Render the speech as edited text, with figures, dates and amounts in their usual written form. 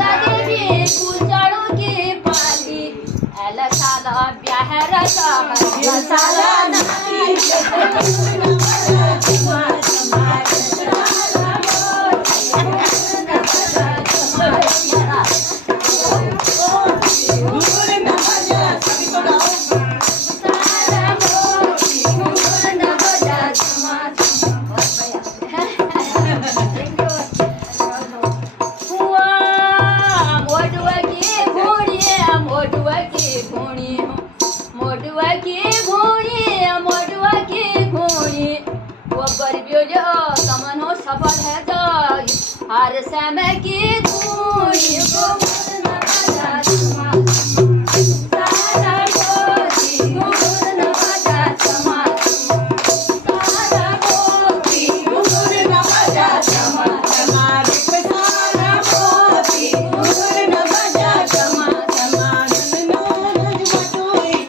देवी कुचाड़ो की पाली एला साला ब्याहरा साला साला नाती सफल है हर समय की धूनी को